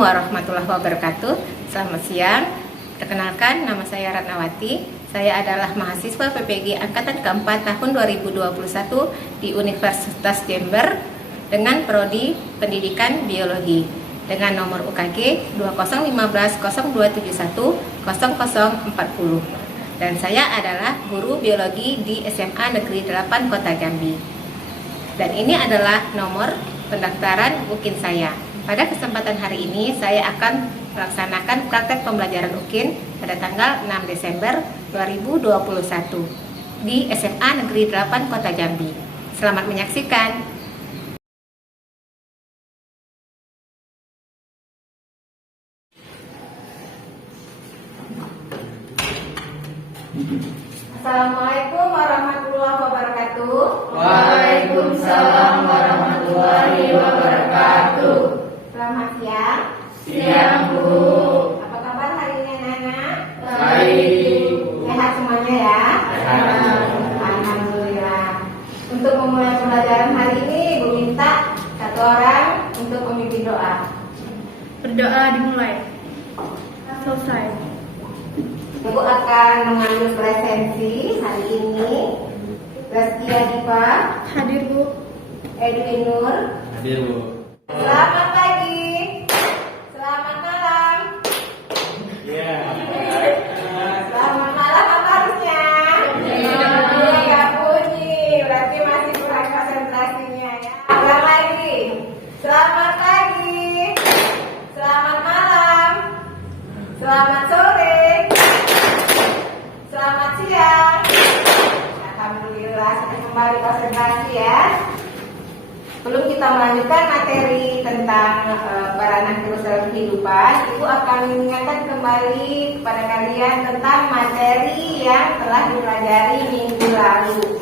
warahmatullahi wabarakatuh. Selamat siang. Perkenalkan, nama saya Ratnawati. Saya adalah mahasiswa PPG Angkatan keempat tahun 2021 di Universitas Jember dengan prodi Pendidikan Biologi dengan nomor UKG 2015-0271-0040. Dan saya adalah guru biologi di SMA Negeri 8 Kota Jambi. Dan ini adalah nomor pendaftaran UKIN saya. Pada kesempatan hari ini saya akan melaksanakan praktek pembelajaran UKIN pada tanggal 6 Desember 2021 di SMA Negeri 8 Kota Jambi. Selamat menyaksikan. Assalamualaikum warahmatullahi wabarakatuh. Waalaikumsalam warahmatullahi wabarakatuh. Selamat siang. Siang, Bu. Apa kabar hari ini anak-anak? Baik. Sehat semuanya ya? Sehat. Alhamdulillah. Untuk memulai pembelajaran hari ini, Ibu minta satu orang untuk memimpin doa. Berdoa dimulai. Selesai. Ibu akan mengambil presensi hari ini. Zaskia Diva, Hadir, Bu. Edwin Nur. Hadir, Bu. Selamat pagi. Selamat malam. Iya. Selamat malam apa harusnya? Nggak bunyi, berarti masih kurang konsentrasinya ya. Ulang lagi. Selamat pagi. Selamat malam. Selamat sore. Selamat siang. Alhamdulillah sudah kembali konsentrasi ya. Sebelum kita melanjutkan materi tentang beranak terus dalam kehidupan, Ibu akan mengingatkan kembali kepada kalian tentang materi yang telah dipelajari minggu lalu.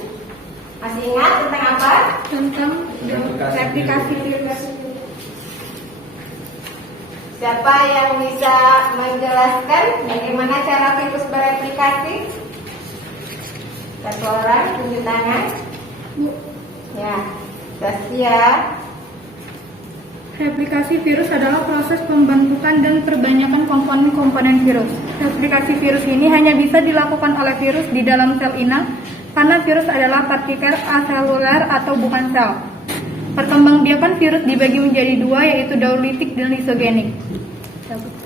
Masih ingat tentang apa? Tentang replikasi virus. Siapa yang bisa menjelaskan bagaimana cara virus bereplikasi? Satu orang, tunjuk tangan. Bu, Ya, Zaskia. replikasi virus adalah proses pembentukan dan perbanyakan komponen-komponen virus. Replikasi virus ini hanya bisa dilakukan oleh virus di dalam sel inang karena virus adalah partikel aseluler atau bukan sel. Perkembangbiakan virus dibagi menjadi dua, yaitu daulitik dan lisogenik.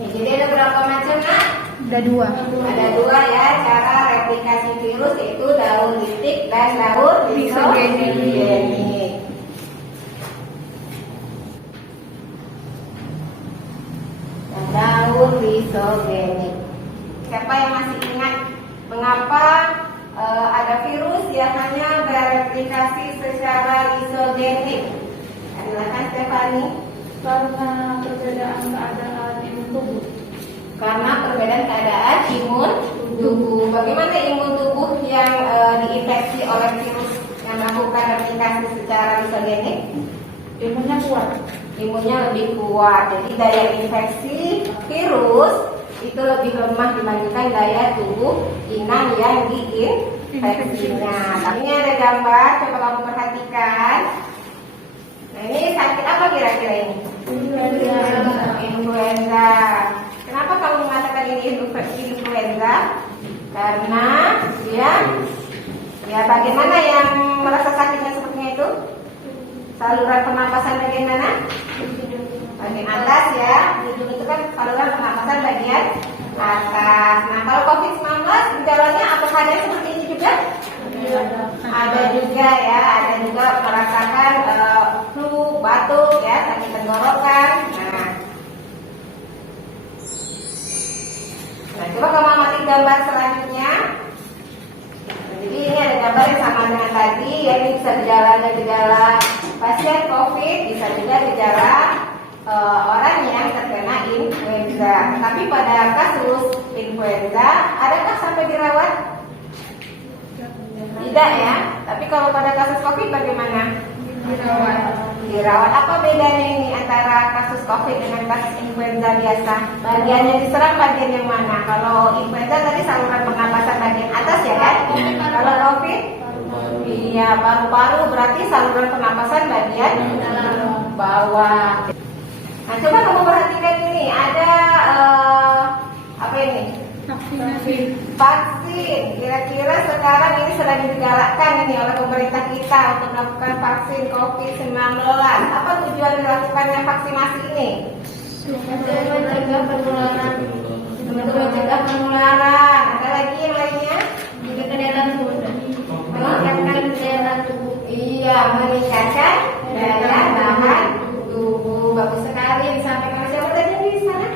Jadi ada berapa macam, Nak? Ada dua. Ada dua ya cara replikasi virus, yaitu daur litik dan daur lisogenik. Dan daur lisogenik. Siapa yang masih ingat mengapa ada virus yang hanya bereplikasi secara lisogenik? Silakan Stefani. Karena perbedaan keadaan imun tubuh. Karena perbedaan keadaan imun tubuh. Bagaimana imun tubuh yang diinfeksi oleh virus yang melakukan replikasi secara lisogenik? Imunnya kuat. Imunnya lebih kuat. Jadi daya infeksi virus itu lebih lemah dibandingkan daya tubuh inang yang diinfeksinya. Tapi ini ada gambar, coba kamu perhatikan. Nah, ini sakit apa kira-kira ini? Influenza. Kenapa kamu mengatakan ini influenza? Karena ya bagaimana yang merasa sakitnya sepertinya itu? Saluran pernapasan bagian mana? Bagian atas ya. Hidung itu kan saluran pernapasan bagian atas. Nah, kalau COVID-19 gejalanya apakah ada seperti ini juga? Ada juga ya, ada juga merasakan flu, batuk ya, sakit tenggorokan. Nah, coba kamu amati gambar selanjutnya. Jadi ini ada gambar yang sama dengan tadi, ya, ini bisa gejala pasien COVID, bisa juga gejala orang yang terkena influenza. Tapi pada kasus influenza, adakah sampai dirawat? Tidak ya. Tapi kalau pada kasus COVID bagaimana? Dirawat. Apa bedanya ini antara kasus COVID dengan kasus influenza biasa? Bagian yang diserang bagian yang mana? Kalau influenza tadi saluran pernapasan bagian atas ya kan? Kalau COVID? Iya, paru-paru berarti saluran pernapasan bagian bawah. Nah, coba kamu perhatikan ini Vaksin. Kira-kira sekarang ini sedang digalakkan ini oleh pemerintah kita untuk melakukan vaksin COVID-19. Apa tujuan dilakukannya vaksinasi ini? Untuk mencegah penularan. Untuk mencegah penularan. Ada lagi yang lainnya? Meningkatkan daya tahan tubuh. Iya, meningkatkan daya tahan tubuh. Bagus sekali yang disampaikan siapa tadi di sana?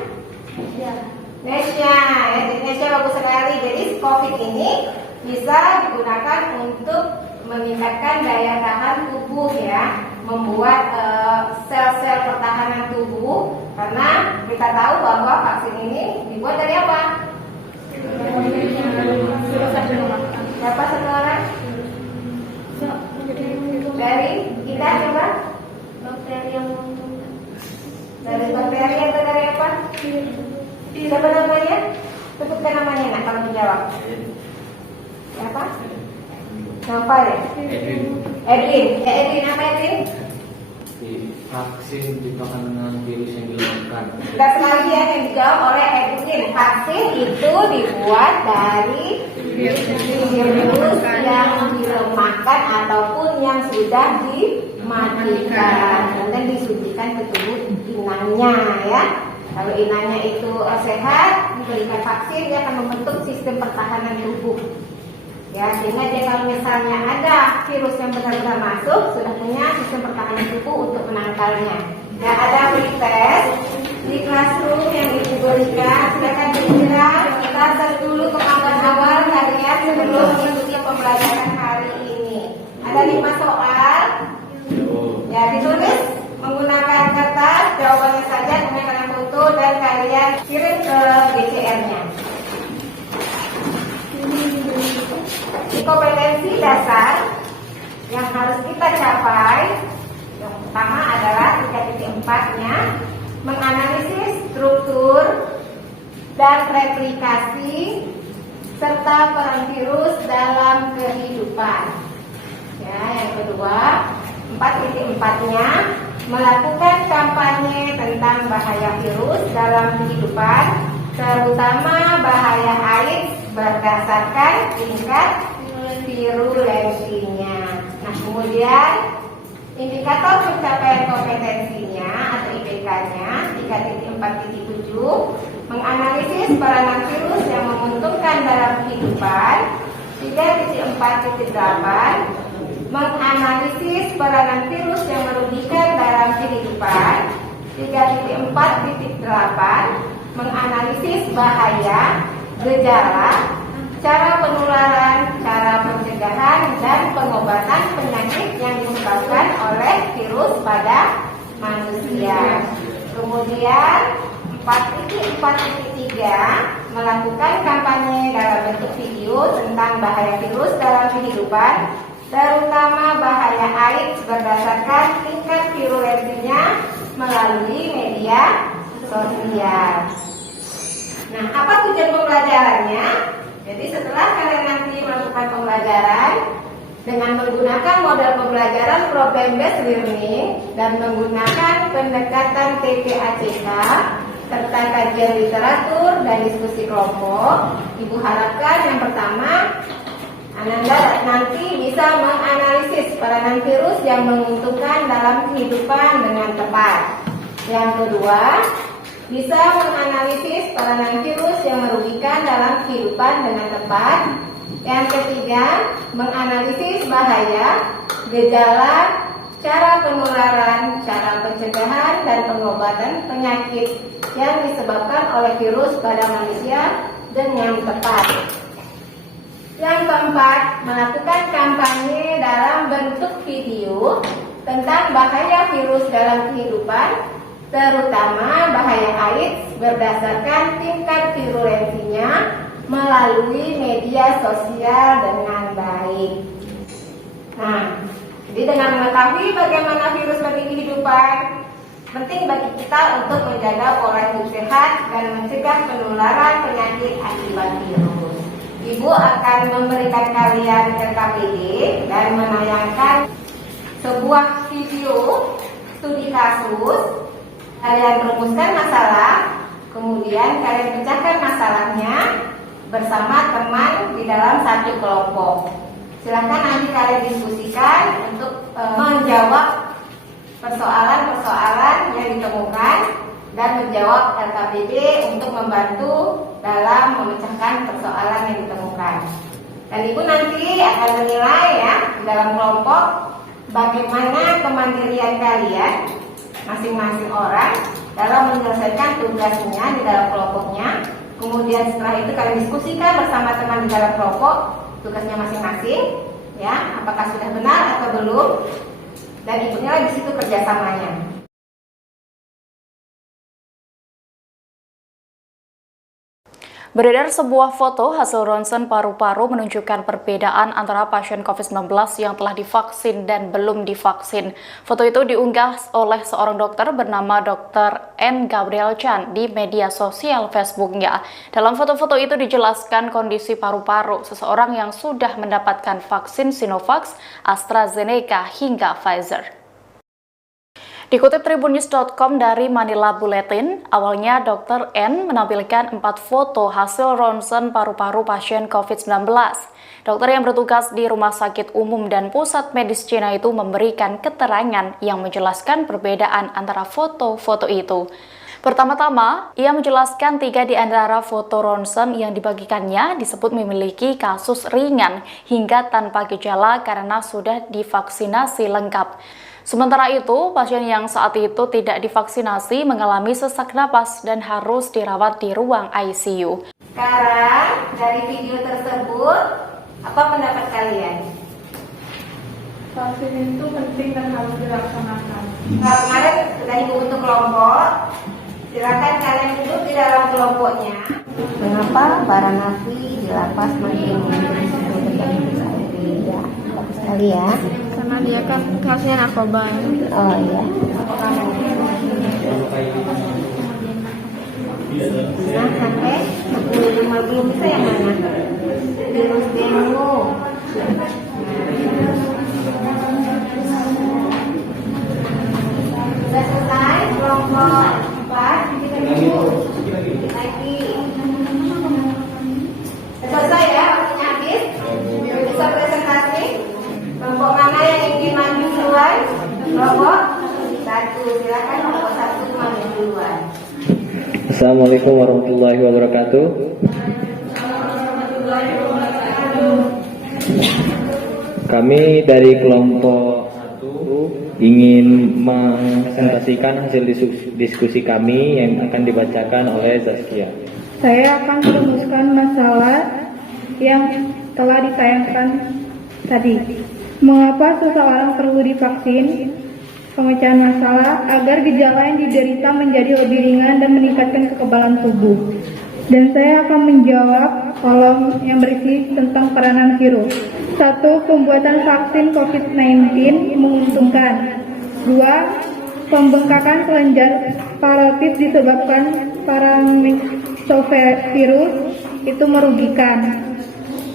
Nesya, ya, Nesya bagus sekali. Jadi COVID ini bisa digunakan untuk meningkatkan daya tahan tubuh ya, membuat sel-sel pertahanan tubuh. Karena kita tahu bahwa vaksin ini dibuat dari apa? Siapa satu orang? Dari kita coba? Dari bakteri atau dari apa? Siapa namanya? Sebutkan namanya nak kalau dijawab. Siapa? Nova ya? Edwin. Edwin apa Edwin? Vaksin diberikan dengan virus yang dilakukan. Tidak sekali ya yang dijawab oleh Edwin. Vaksin itu dibuat dari virus yang dilemahkan ataupun yang sudah dimatikan, kemudian disuntikan ke tubuh inangnya ya. Kalau inangnya itu sehat, diberikan vaksin, dia akan membentuk sistem pertahanan tubuh. Ya, sehingga dia kalau misalnya ada virus yang benar-benar masuk, sudah punya sistem pertahanan tubuh untuk menangkalnya. Ya, ada free test di classroom yang diberikan. Silakan dikira kita search dulu kemampuan awal kalian sebelum mengikuti pembelajaran hari ini. Ada 5 soal. Ya, ditulis menggunakan kertas, jawabannya saja, kemudian kalian foto dan kalian kirim ke BCR-nya. Kompetensi dasar yang harus kita capai, yang pertama adalah 3.4-nya menganalisis struktur dan replikasi serta peran virus dalam kehidupan. Ya, yang kedua, 4.4-nya melakukan kampanye tentang bahaya virus dalam kehidupan, terutama bahaya AIDS berdasarkan tingkat virulensinya. Nah, kemudian indikator pencapaian kompetensinya atau IPK-nya 3.4.7 menganalisis peranan virus yang menguntungkan dalam kehidupan. 3.4.8 menganalisis peranan virus yang merugikan dalam kehidupan. 3.4.8 menganalisis bahaya, gejala, cara penularan, cara pencegahan, dan pengobatan penyakit yang disebabkan oleh virus pada manusia. Kemudian 4.4.3 melakukan kampanye dalam bentuk video tentang bahaya virus dalam kehidupan, terutama bahaya AIDS berdasarkan tingkat virulensinya melalui media sosial. Nah, apa tujuan pembelajarannya? Jadi setelah kalian nanti melakukan pembelajaran dengan menggunakan model pembelajaran problem based learning dan menggunakan pendekatan TPACK serta kajian literatur dan diskusi kelompok, Ibu harapkan yang pertama Ananda nanti bisa menganalisis peranan virus yang menguntungkan dalam kehidupan dengan tepat. Yang kedua, bisa menganalisis peranan virus yang merugikan dalam kehidupan dengan tepat. Yang ketiga, menganalisis bahaya, gejala, cara penularan, cara pencegahan, dan pengobatan penyakit yang disebabkan oleh virus pada manusia dengan tepat. Yang keempat, melakukan kampanye dalam bentuk video tentang bahaya virus dalam kehidupan, terutama bahaya AIDS berdasarkan tingkat virulensinya melalui media sosial dengan baik. Nah, jadi dengan mengetahui bagaimana virus bagi kehidupan, penting bagi kita untuk menjaga pola hidup sehat dan mencegah penularan penyakit akibat virus. Ibu akan memberikan kalian RKPD dan menayangkan sebuah video studi kasus. Kalian rumuskan masalah, kemudian kalian pecahkan masalahnya, bersama teman di dalam satu kelompok. Silakan nanti kalian diskusikan untuk menjawab persoalan-persoalan yang ditemukan dan menjawab LKPD untuk membantu dalam memecahkan persoalan yang ditemukan. Dan Ibu nanti akan menilai ya di dalam kelompok bagaimana kemandirian kalian masing-masing orang dalam menyelesaikan tugasnya di dalam kelompoknya. Kemudian setelah itu kalian diskusikan bersama teman di dalam kelompok tugasnya masing-masing, ya, apakah sudah benar atau belum, dan ikutnya di situ kerjasamanya. Beredar sebuah foto hasil ronsen paru-paru menunjukkan perbedaan antara pasien COVID-19 yang telah divaksin dan belum divaksin. Foto itu diunggah oleh seorang dokter bernama Dr. N. Gabriel Chan di media sosial Facebooknya. Dalam foto-foto itu dijelaskan kondisi paru-paru seseorang yang sudah mendapatkan vaksin Sinovac, AstraZeneca hingga Pfizer. Dikutip tribunnews.com dari Manila Bulletin, awalnya Dr. N menampilkan 4 foto hasil ronsen paru-paru pasien COVID-19. Dokter yang bertugas di Rumah Sakit Umum dan Pusat Medis Cina itu memberikan keterangan yang menjelaskan perbedaan antara foto-foto itu. Pertama-tama, ia menjelaskan 3 di antara foto ronsen yang dibagikannya disebut memiliki kasus ringan hingga tanpa gejala karena sudah divaksinasi lengkap. Sementara itu, pasien yang saat itu tidak divaksinasi mengalami sesak napas dan harus dirawat di ruang ICU. Sekarang, dari video tersebut, apa pendapat kalian? Vaksin itu penting dan harus dilaksanakan. Kalau kemarin sudah Ibu bentuk kelompok, silakan kalian duduk di dalam kelompoknya. Mengapa para napi di lapas makin bagus sekali ya? Karena dia kan kasusnya narkoba. Oh iya. Nah, sampai belum bisa yang mana? Virus dengue. Sudah selesai kelompok 4, kita dulu lagi. Selesai ya, waktunya habis. Bisa presentasi. Kelompok mana yang ingin maju duluan? Kelompok 1, silakan kelompok 1 maju duluan. Assalamualaikum warahmatullahi wabarakatuh. Kami dari kelompok 1 ingin mempresentasikan hasil diskusi kami yang akan dibacakan oleh Zaskia. Saya akan merumuskan masalah yang telah ditayangkan tadi. Mengapa seseorang perlu divaksin? Pemecahan masalah agar gejala yang diderita menjadi lebih ringan dan meningkatkan kekebalan tubuh. Dan saya akan menjawab kolom yang berisi tentang peranan virus. 1. Pembuatan vaksin COVID-19 menguntungkan. 2. Pembengkakan kelenjar parotit disebabkan paranovirus itu merugikan.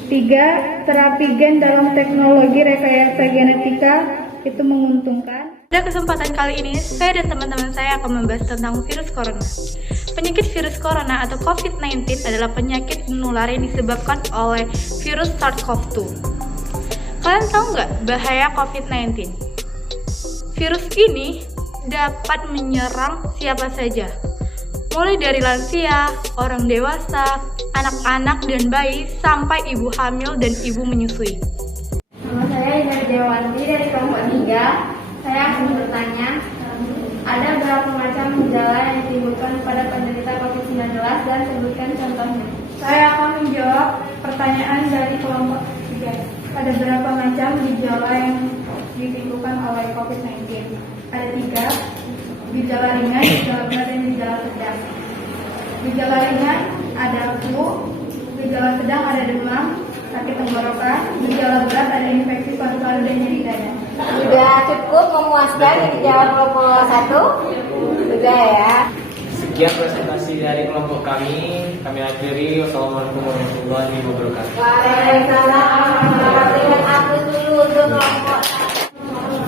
3. Terapi gen dalam teknologi rekayasa genetika itu menguntungkan. Pada kesempatan kali ini, saya dan teman-teman saya akan membahas tentang virus corona. Penyakit virus corona atau COVID-19 adalah penyakit menular yang disebabkan oleh virus SARS-CoV-2. Kalian tahu nggak bahaya COVID-19? Virus ini dapat menyerang siapa saja, mulai dari lansia, orang dewasa, anak-anak dan bayi, sampai ibu hamil dan ibu menyusui. Nama saya Ida Dewanti dari kelompok 3. Saya akan bertanya, ada berapa macam gejala yang ditimbulkan pada penderita COVID-19 dan sebutkan contohnya. Saya akan menjawab pertanyaan dari kelompok 3. Ada berapa macam gejala yang ditimbulkan oleh COVID-19? Ada 3. Gejala ringan, gejala berat, dan gejala sedang. Gejala ringan ada flu, gejala sedang ada demam, sakit tenggorokan, gejala berat ada infeksi paru-paru dan nyeri dada. Sudah cukup memuaskan yang dijawab kelompok 1? Sudah ya. Sekian presentasi dari kelompok kami. Kami akhiri. Wassalamualaikum warahmatullahi wabarakatuh. Waalaikumsalam. Dengan aku dulu untuk kelompok 1.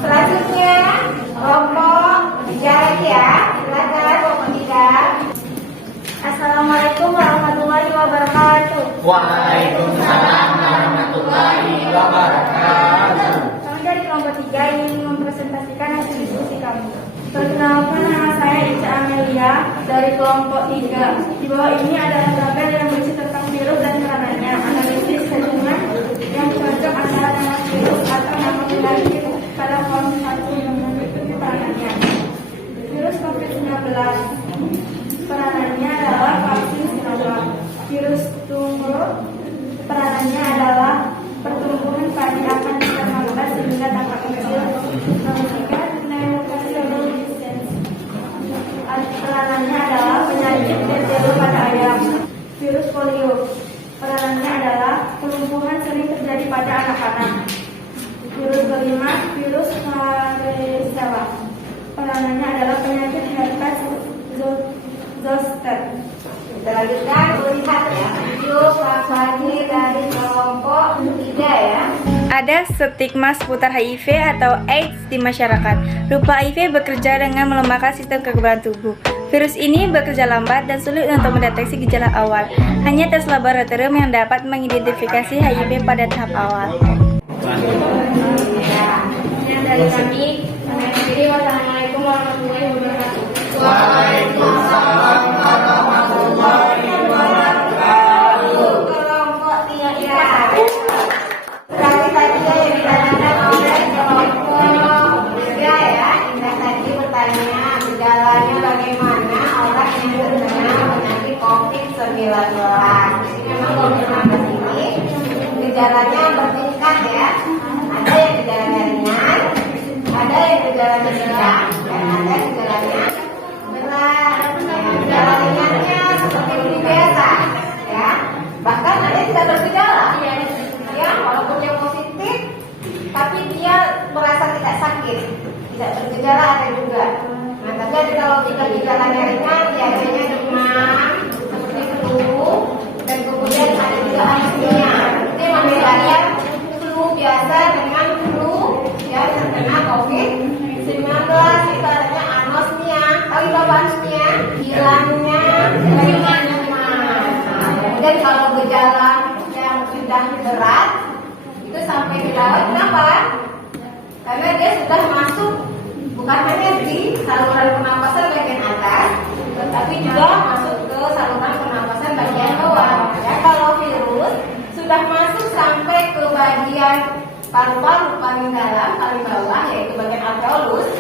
Selanjutnya kelompok 3 lagi ya. Silakan kelompok 3. Assalamualaikum warahmatullahi wabarakatuh. wabarakatuh. Waalaikumsalam warahmatullahi wabarakatuh. Kami dari kelompok 3 ingin mempresentasikan hasil diskusi kami. Perkenalkan, nama saya Ica Amelia dari kelompok 3. Di bawah ini adalah tabel yang berisi tentang virus dan peranannya. Analisis hubungan yang cocok antara nama virus atau nama penyakit pada kolom 1 yang mengikuti peranannya. Virus COVID-19. Peranannya adalah vaksin Sinovac. Virus tumor. Peranannya adalah pertumbuhan padi akan terhambat sehingga tampak kecil. Peranannya adalah penyakit BCL pada ayam. Virus polio. Peranannya adalah kelumpuhan sering terjadi pada anak-anak. Virus kelima, virus varicella. Peranannya adalah penyakit herpes zoster. Kita lanjutkan melihat ya video kampanye dari kelompok 3 ya. Ada stigma seputar HIV atau AIDS di masyarakat. Rupa HIV bekerja dengan melemahkan sistem kekebalan tubuh. Virus ini bekerja lambat dan sulit untuk mendeteksi gejala awal. Hanya tes laboratorium yang dapat mengidentifikasi HIV pada tahap awal. Ya, yang dari kami akhiri. Wassalamualaikum warahmatullahi wabarakatuh. Waalaikumsalam warahmatullahi wabarakatuh. Kelompok 3 sekali tadi yang ditanyakan oleh kelompok 3 ya. Indah tadi bertanya gejalanya bagaimana orang yang terkena penyakit COVID-19. Jadi memang COVID-19 ini gejalanya bertingkat ya. Ada yang gejalanya ringan, ada yang gejalanya sedang, dan ada gejalanya berat. Gejala ringannya seperti flu biasa ya. Bahkan ada yang tidak bergejala. Ya, walaupun dia positif, tapi dia merasa tidak sakit, tidak bergejala ada juga. Nah, tapi kalau kita gejalanya ringan, biasanya demam seperti flu, dan kemudian ada juga anosmia. Itu yang membedakan flu biasa dengan flu yang terkena COVID-19. Itu adanya anosmia. Tahu apa anosmia? Hilangnya demam. Kemudian kalau gejala yang sudah berat itu sampai dirawat, kenapa? Karena dia sudah masuk bukan hanya di saluran pernapasan bagian atas, tetapi juga masuk ke saluran pernapasan bagian bawah. Ya, kalau virus sudah masuk sampai ke bagian paru-paru paling dalam, paling bawah, yaitu bagian alveolus.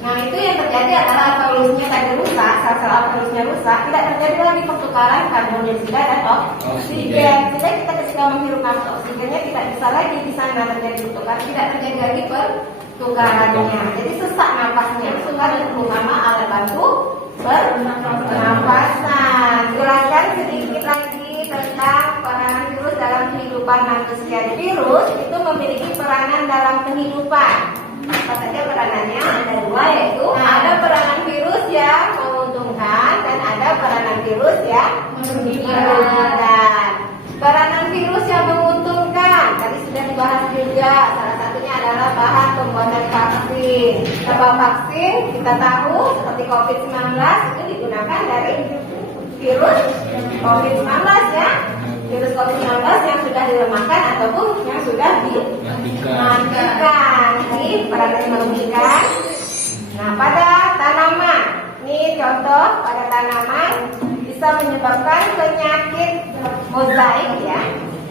Nah, itu yang terjadi adalah alveolusnya tadi rusak, sel-sel alveolusnya rusak, tidak terjadi lagi pertukaran karbon dioksida dan oksigen. Jadi kita ketika menghirup nafas oksigennya tidak bisa lagi di sana terjadi pertukaran, tidak terjadi lagi pertukarannya. Jadi sesak nafasnya, suka dan terutama alat bantu pernapasan. Jelaskan sedikit lagi tentang peranan virus dalam kehidupan manusia. Virus itu memiliki peranan dalam kehidupan. Apa saja peranannya? Ada 2, yaitu ada peranan virus yang menguntungkan dan ada peranan virus yang merugikan. Peranan virus yang menguntungkan tadi sudah dibahas juga. Salah satunya adalah bahan pembuatan vaksin. Sebab vaksin kita tahu seperti COVID-19 itu digunakan dari virus COVID-19 ya. Virus COVID-19 yang sudah dilemahkan ataupun yang sudah dimatikan. Ini peranan merugikan. Nah, pada tanaman, ini contoh pada tanaman bisa menyebabkan penyakit mozaik ya,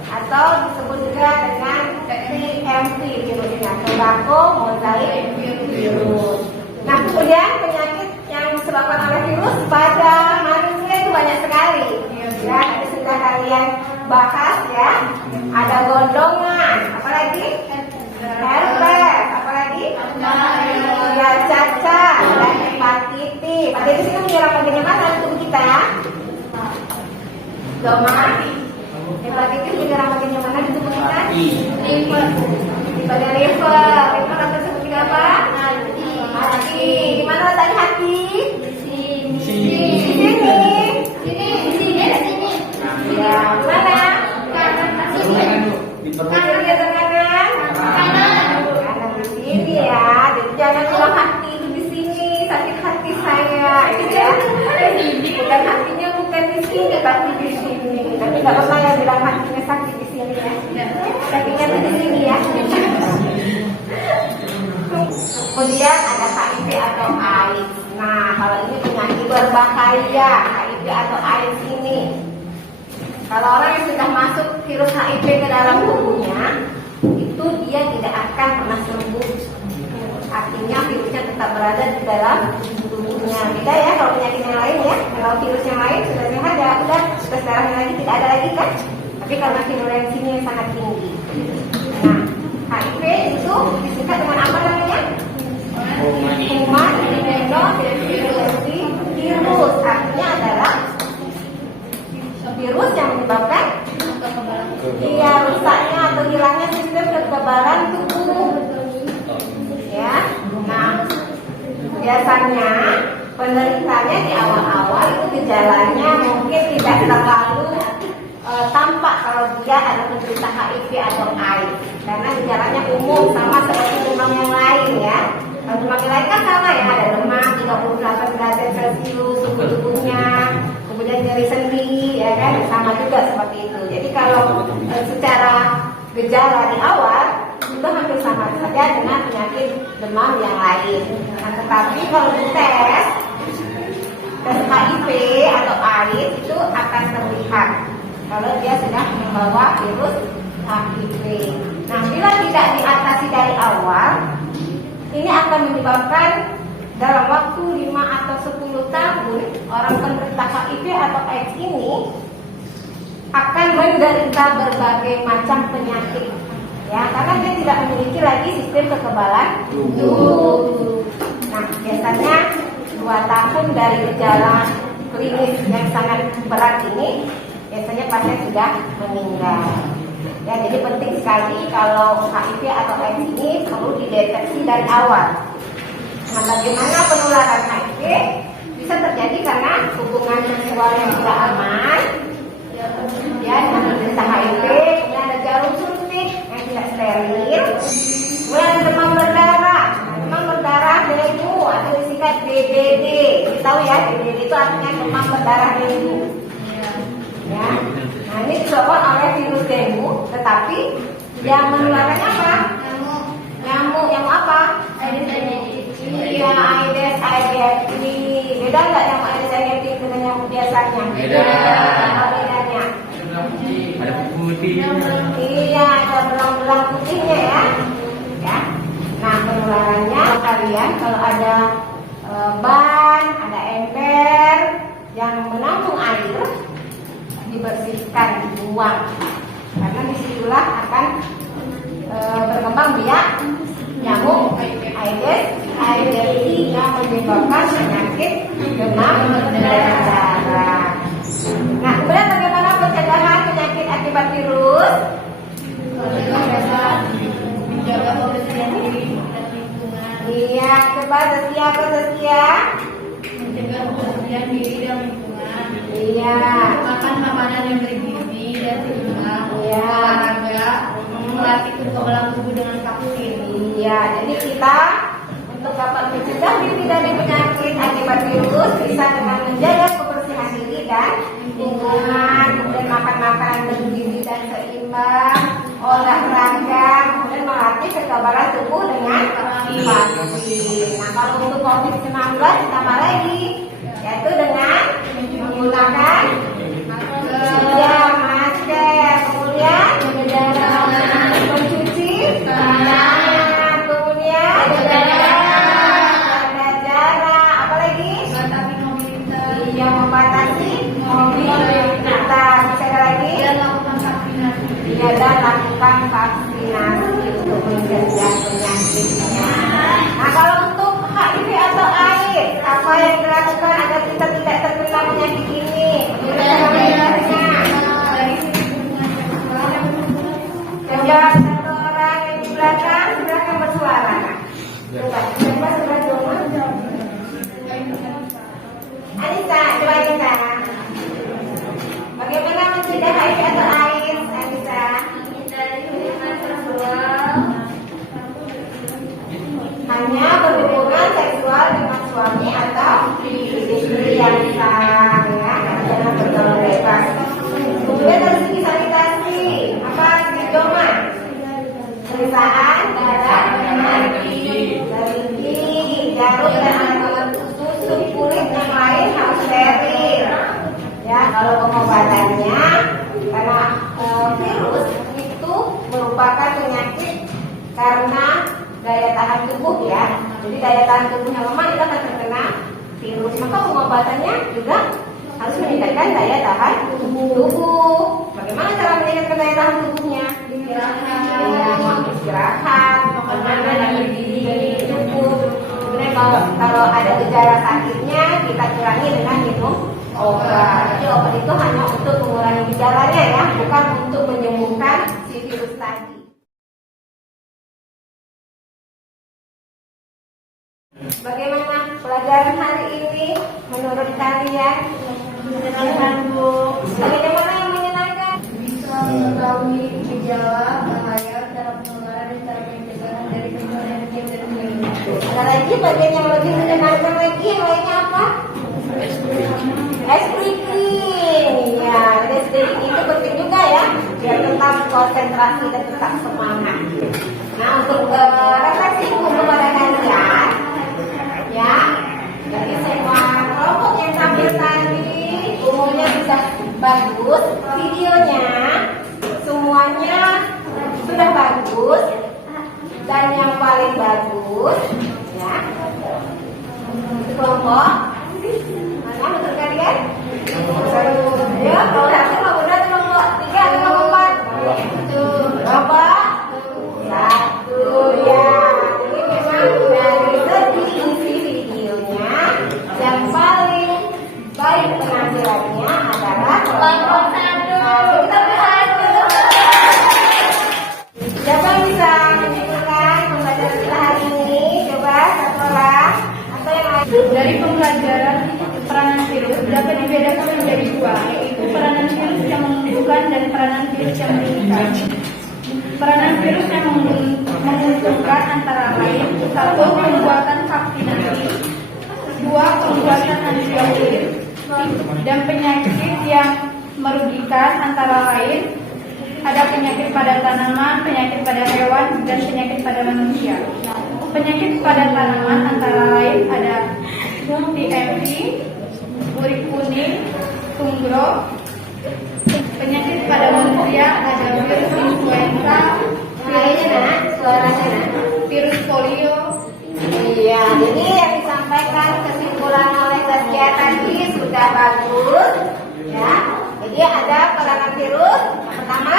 atau disebut juga dengan TMV virusnya, tobacco mosaic virus. Nah, kemudian penyakit yang disebabkan oleh virus pada manusia itu banyak sekali. Ya, tadi sudah kalian bahas ya. Ada gondongan, apalagi herpes, apalagi ya cacar, dan hepatitis. Hepatitis itu menyerang bagian mana tubuh kita? Doma. Hepatitis menyerang bagian mana di tubuh kita? Liver. Pada liver. Liver atau seperti apa? Hati. Di mana letaknya hati? Di sini. Ya, mana? Kanan di kanan. Kanan di sini ya. Jadi jangan bilang hati itu di sini, sakit hati saya, ya. Bukan hatinya bukan di sini, tapi di sini. Tapi nggak pernah yang bilang kakinya sakit di sini ya. Kakinya tuh di sini ya. Kemudian ada HIV atau AIDS. Nah, kalau ini penyakit berbahaya, HIV atau AIDS ini. Kalau orang yang sudah masuk virus HIV ke dalam tubuhnya, itu dia tidak akan pernah sembuh. Artinya virusnya tetap berada di dalam tubuhnya. Beda ya kalau penyakit yang lain ya. Kalau virus yang lain sudah sehat ya, udah sudah darahnya lagi tidak ada lagi kan. Tapi karena virulensinya sangat tinggi. Nah, HIV itu disingkat dengan apa namanya? Human immunodeficiency virus. Artinya adalah virus yang menyebabkan rusaknya atau hilangnya sistem kekebalan tubuh. Ya, nah biasanya penderitanya di awal-awal itu gejalanya mungkin tidak terlalu tampak kalau dia ada penderita HIV atau AIDS, karena gejalanya umum sama seperti demam yang lain ya. Kalau demam yang lain kan sama ya, ada demam 38 derajat Celcius suhu tubuhnya, kemudian nyeri sendi, ya kan, sama juga seperti itu. Jadi kalau secara gejala di awal itu hampir sama saja dengan penyakit demam yang lain. Nah, tetapi kalau tes HIV atau AIDS itu akan terlihat kalau dia sudah membawa virus HIV. Nah, bila tidak diatasi dari awal, ini akan menyebabkan dalam waktu 5 atau 10 tahun orang penderita HIV atau AIDS ini akan menderita berbagai macam penyakit. Ya, karena dia tidak memiliki lagi sistem kekebalan tubuh. Nah, biasanya 2 tahun dari gejala klinis yang sangat berat ini, biasanya pasien sudah meninggal. Ya, jadi penting sekali kalau HIV atau AIDS ini perlu dideteksi dari awal. Nah, bagaimana penularan HIV? Bisa terjadi karena hubungan seksual yang tidak aman, ya, dengan penderita HIV, kemudian ada jarum suntik yang tidak steril, kemudian demam berdarah. Demam berdarah dengue atau disingkat DBD. Kita tahu ya, DBD itu artinya demam berdarah dengue. Ya, nah ini disebabkan oleh virus dengue, tetapi yang menularkannya apa? Nyamuk apa? Iya, Aedes aegypti. Beda nggak nyamuk Aedes aegypti dengan nyamuk biasanya? Beda. Bedanya? Ada putih. Iya, ada belang-belang putihnya ya. Ya. Nah, penularannya kalian kalau ada ban, ada ember yang menampung air, dibersihkan, dibuang, karena disitulah akan berkembang biak nyamuk Aedes aegypti yang menyebabkan penyakit demam berdarah. Nah, kemudian bagaimana pencegahan penyakit akibat virus? Menjaga kebersihan diri dan lingkungan. Iya, coba setia. Menjaga kebersihan diri dan lingkungan. Iya. Makan makanan yang bergizi dan seimbang. Iya. Olahraga, melatih kekebalan tubuh dengan vaksin. Iya, jadi kita untuk dapat mencegah diri dari penyakit akibat virus bisa dengan menjaga kebersihan diri dan lingkungan, kemudian makan makanan bergizi dan seimbang, olahraga, kemudian melatih kekebalan tubuh dengan vaksin. Nah, kalau untuk COVID-19 ditambah lagi, yaitu dengan menggunakan masker, kemudian mencuci tangan, kemudian jaga jarak, apalagi iya, membatasi mobilitas. Bisa lagi iya, dan lakukan vaksinasi untuk mencegah penyakitnya. Nah, kalau untuk HIV atau AIDS, apa yang dilakukan agar kita tubuh ya. Jadi daya tahan tubuhnya lemah itu akan terkena virus. Maka pengobatannya juga harus meningkatkan daya tahan tubuh. Bagaimana cara meningkatkan daya tahan tubuhnya? Istirahat, makanan gizi cukup. Kemudian kalau ada gejala sakitnya kita kurangi dengan minum obat. Jadi obat itu hanya untuk mengurangi gejalanya ya, bukan untuk menyembuhkan si virus tadi. Bagaimana pelajaran hari ini menurut kalian? Menyenangkan, Bu. Bagaimana yang menyenangkan? Bisa mengetahui gejala, bahaya, cara penularan, dan cara pencegahan dari penularan dan virus. Ada lagi bagian yang lebih menyenangkan lagi, yang lainnya apa? Speaking. Ya, speaking itu penting juga ya, biar tetap konsentrasi dan tetap semangat. Nah, untuk refleksi guru pada kalian, ya, jadi semua kelompok yang tampil tadi umumnya sudah bagus, videonya semuanya sudah bagus, dan yang paling bagus, ya, kelompok mana menurut kalian? Ya, kalau satu mah udah kelompok 3 atau kelompok 4? Kelompok 1 ya. Ini memang dari segi isi videonya yang paling baik penampilannya adalah kelompok 1. Kita lihat dulu. Siapa yang bisa menyimpulkan pembelajaran kita hari ini? Coba satu orang atau yang lain. Dari pembelajaran peranan virus dapat dibedakan menjadi dua, yaitu peranan virus yang menguntungkan dan peranan virus yang merugikan. Peranan virus yang menguntungkan antara lain: 1. Pembuatan vaksinasi, 2. Pembuatan antibiotik, dan penyakit yang merugikan antara lain ada penyakit pada tanaman, penyakit pada hewan, dan penyakit pada manusia. Penyakit pada tanaman antara lain ada TMV, kurik kuning, tunggro. Penyakit pada manusia ada virus influenza, virus polio. Iya, jadi yang disampaikan kesimpulan oleh Zaskia tadi sudah bagus, ya. Jadi ada peranan virus pertama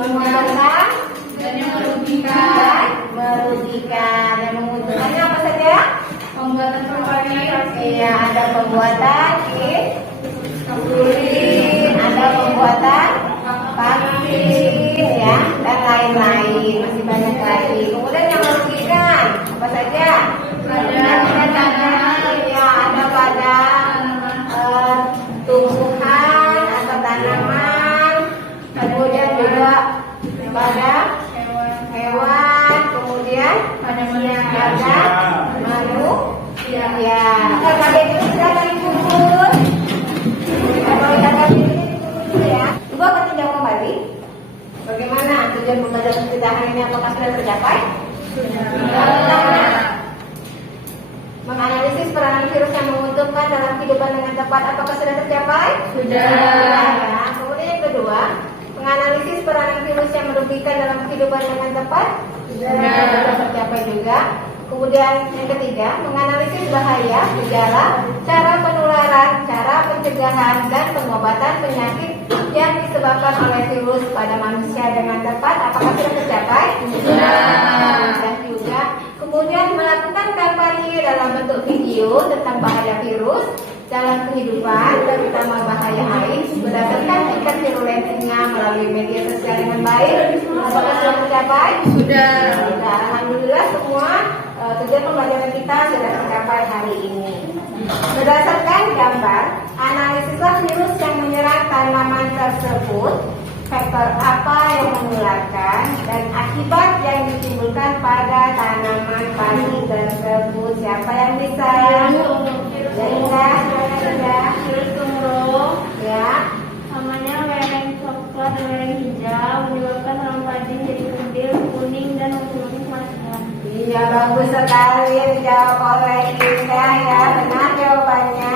menguntungkan Dan yang merugikan, dan menguntungkannya apa saja? pembuatan vaksin, Iya, ada pembuatan kit, ada pembuatan vaksin, ya, dan lain-lain, masih banyak lagi. Kemudian yang merugikan apa saja? Ya, ada pada tumbuhan atau tanaman, kemudian juga pada hewan, kemudian pada manusia. Ya, kakak dulu silakan dikumpul. Kalau kakak dulu dikumpul ya. Ibu akan tinjau kembali. Bagaimana tujuan pembelajaran kita hari ini, apakah sudah tercapai? Sudah. Menganalisis peranan virus yang menguntungkan dalam kehidupan dengan tepat, apakah sudah tercapai? Sudah. Ya. Kemudian yang kedua, menganalisis peranan virus yang merugikan dalam kehidupan dengan tepat? Sudah tercapai juga. Kemudian yang ketiga, menganalisis bahaya, gejala, cara penularan, cara pencegahan, dan pengobatan penyakit yang disebabkan oleh virus pada manusia dengan tepat, apakah sudah tercapai? Sudah juga. Kemudian melakukan kampanye dalam bentuk video tentang bahaya virus dalam kehidupan, terutama bahaya AIDS, berdasarkan tingkat virulensinya melalui media sosial dengan baik, apakah sudah tercapai? Sudah. Alhamdulillah semua tujuan pembelajaran kita sudah tercapai hari ini. Berdasarkan gambar, analisislah virus yang menyerang tanaman tersebut, faktor apa yang menularkan, dan akibat yang ditimbulkan pada tanaman padi tersebut. Siapa yang bisa? Virus tunggro, Ya. namanya lereng coklat dan lereng hijau, menyebabkan dalam padi jadi kerdil, kuning, dan mempunyai kemasan. Iya, bagus sekali dijawab oleh Indah ya, benar jawabannya.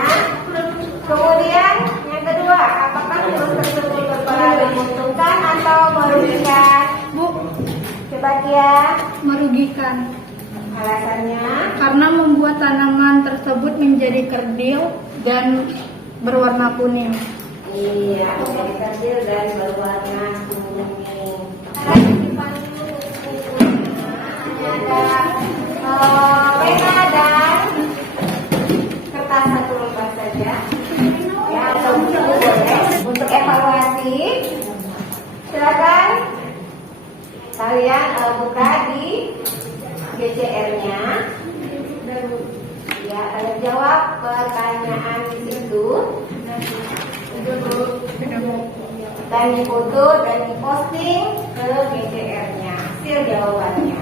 Kemudian yang kedua, apakah virus tersebut berperan menguntungkan atau merugikan? Bu, Coba dia. merugikan. Alasannya? Karena membuat tanaman tersebut menjadi kerdil dan berwarna kuning. Iya, menjadi kerdil dan berwarna kuning. Ada pena dan kertas satu lembar saja. Ya, atau buku boleh. Untuk evaluasi, silakan kalian buka di GCR-nya. Ya, kalian jawab pertanyaan di situ. Dan difoto dan diposting ke GCR-nya hasil jawabannya.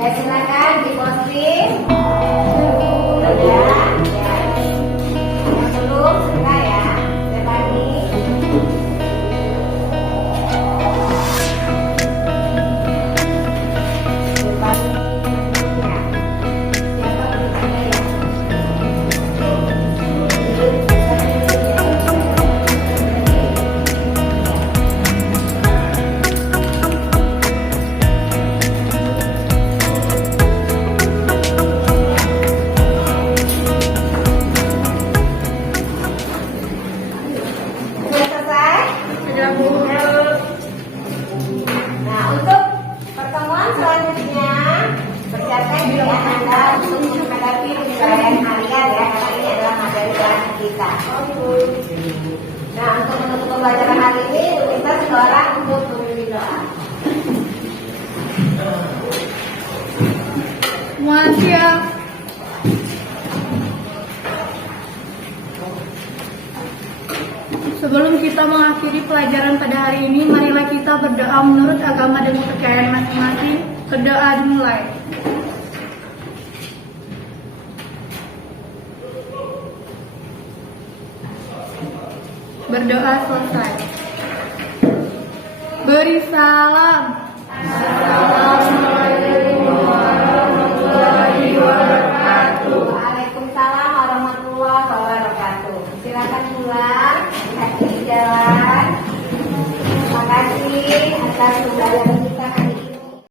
Ya, silakan diposting. Ya. Yang belum segera ya. Stefani. Nah, untuk pertemuan selanjutnya, persiapkan diri Anda untuk menghadapi penilaian harian ya, karena ini adalah materi pelajaran kita. Nah, untuk menutup pembelajaran hari ini, kita seorang untuk memilih doa. Muasya. Sebelum kita mengakhiri pelajaran pada hari ini, marilah kita berdoa menurut agama dan kepercayaan masing-masing. Berdoa dimulai. Berdoa selesai. Beri salam. Assalamualaikum warahmatullahi wabarakatuh. Waalaikumsalam warahmatullahi wabarakatuh. Silakan pulang, hati-hati di jalan. Terima kasih atas pembelajaran.